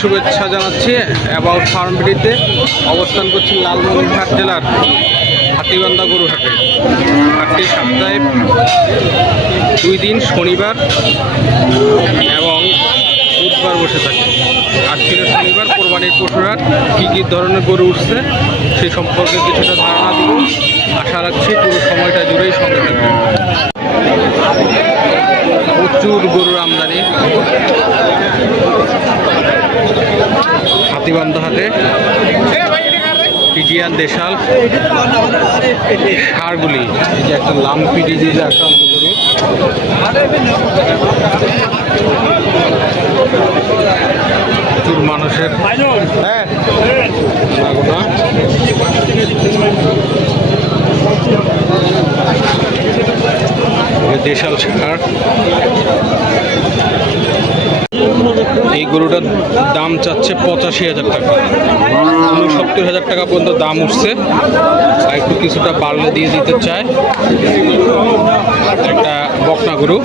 শুভেচ্ছা জানাচ্ছি। About farm ভিডিওতে অবস্থান করছি লালমনিরহাট জেলার হাতিবান্ধা গরু হাটে। হাটটি সপ্তাহে 2 দিন শনিবার এবং বুধবার বসে থাকে। আজকের শনিবার কোরবানির পশুর হাট, কী কী ধরনের গরু উঠছে সেই সম্পর্কে কিছুটা ধারণা দিব। আশা রাখছি পুরো সময়টা জুড়েই সঙ্গে থাকবে। প্রচুর গরুর আমদানি হাতিবান্ধা হাটে। ফিজিয়ান দেশাল ষাঁড়গুলি, এই যে একটা লাম্পি ডিজিজে আক্রান্ত গরু। প্রচুর মানুষের দেশাল ষাঁড়। এই গরুটার দাম চাচ্ছে 85,000 টাকা, 69,000 টাকা পর্যন্ত দাম উঠছে। আর একটু কিছুটা বাড়লে দিয়ে দিতে চায়। একটা বকনা গরু।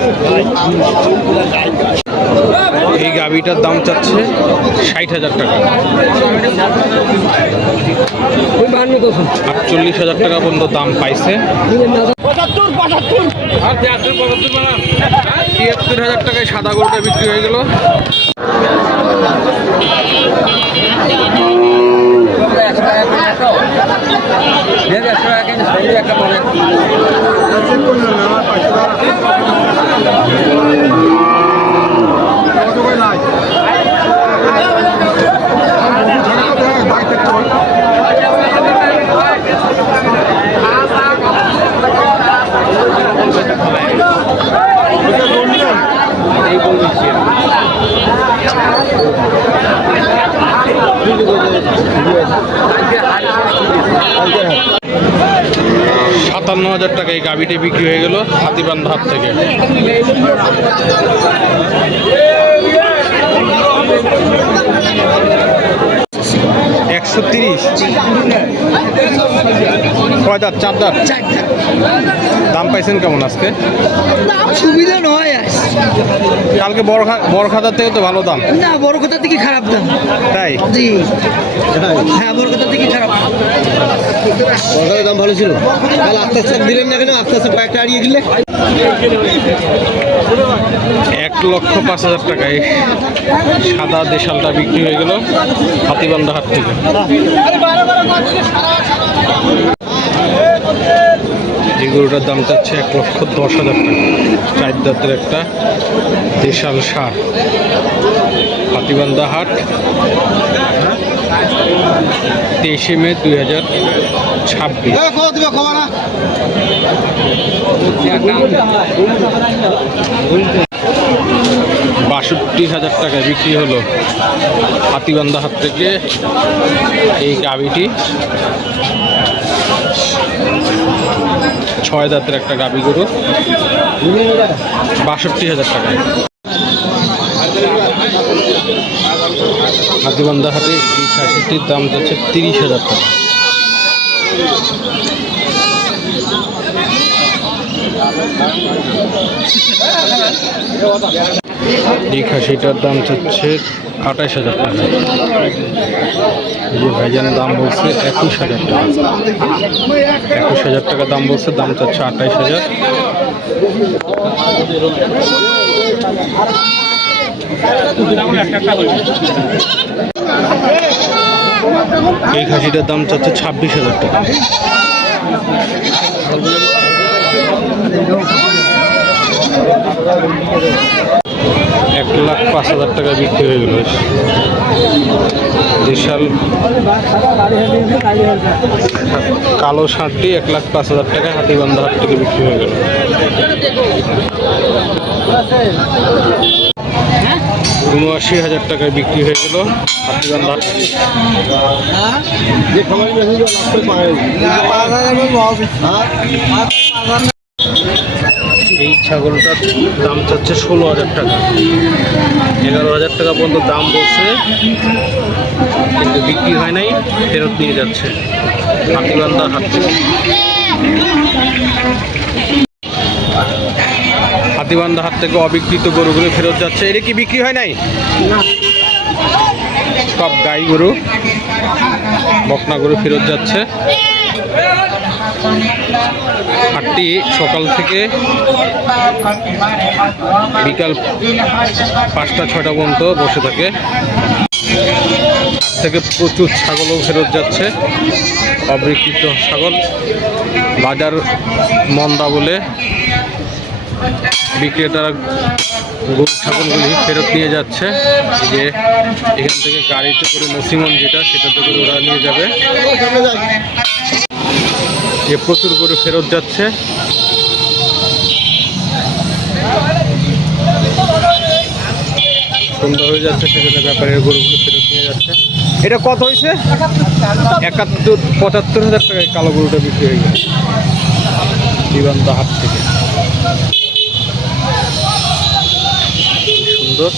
এই গাভীটার দাম চাচ্ছে 60,000 টাকা, 48,000 টাকা পর্যন্ত দাম পাইছে। 73,000 টাকায় সাদা গরুটা বিক্রি হয়ে গেল। $57,000 টাকা এই গাভীটি বিক্রি হয়ে গেল হাতিবান্ধা হাট থেকে। $130 কয় দাঁত? 4 দাঁত। দাম পাইছেন কেমন আজকে? সুবিধা নয়। কালকে বড় খাতার থেকে তো ভালো দাম না, বড় খাতার থেকে খারাপ দাম। তাই? জি হ্যাঁ, বড় খাতার থেকে খারাপ। দাম ভালো ছিল, তাহলে আস্তে আস্তে দিলেন না কেন? আস্তে আস্তে কয়েকটা হারিয়ে দিলে। 1,05,000 টাকায় সাদা দেশালটা বিক্রি হয়ে গেল হাতিবান্ধা হাট থেকে। এই গরুটার দাম চাচ্ছে 1,10,000 টাকা, 4 দাঁতের একটা দেশাল ষাঁড়। হাতিবান্ধা হাট 23শে মে 2026। 62,000 টাকায় বিক্রি হলো হাতিবান্ধা হাট থেকে এই গাভীটি। 6 দাঁতের একটা গাভী গরু, 62,000 টাকায়। হাতিবান্ধা হাটে এই খাসিটির দাম যাচ্ছে 30,000 টাকা। এই খাসিটার দাম চাচ্ছে 28,000 টাকা। এই যে ভাইজান দাম বলছে 21,000 টাকা, 21,000 টাকা দাম বলছে, দাম চাচ্ছে 28,000। এই খাসিটার দাম চাচ্ছে 26,000 টাকা। 1,05,000 টাকা বিক্রি হয়ে গেল বিশাল কালো ষাঁড়টি। 1,05,000 টাকা হাতিবান্ধা হাট থেকে বিক্রি হয়ে গেল। ৭৯,০০০ টাকায় বিক্রি হয়ে গেল হাতিবান্ধা হাট। এই ছাগলটার দাম চাচ্ছে ১৬,০০০ টাকা, ১১,০০০ টাকা পর্যন্ত দাম বলছে, কিন্তু বিক্রি হয় নাই, ফেরত নিয়ে যাচ্ছে হাতিবান্ধা হাট থেকে। হাতিবান্ধা হাট থেকে অবিকৃত গরুগুলো ফেরত যাচ্ছে। এটা কি বিক্রি হয় নাই? সব গাই গরু, বকনা গরু ফেরত যাচ্ছে। হাটটি সকাল থেকে বিকাল 5টা-6টা পর্যন্ত বসে থাকে। হাট থেকে প্রচুর ছাগলও ফেরত যাচ্ছে, অবিকৃত ছাগল। বাজার মন্দা বলে বিক্রেতারা গরু ছাগলগুলি ফেরত নিয়ে যাচ্ছে। যে এখান থেকে গাড়িতে করে নসিমন যেটা, সেটাতে করে ওরা নিয়ে যাবে। যে প্রচুর গরু ফেরত যাচ্ছে। সন্ধ্যা হয়ে যাচ্ছে, সেজন্য ব্যাপারের গরুগুলো ফেরত নিয়ে যাচ্ছে। এটা কত হয়েছে? 75-75,000 টাকায় কালো গরুটা বিক্রি হয়ে গেছে জীবন্ত হাট থেকে। সুন্দর।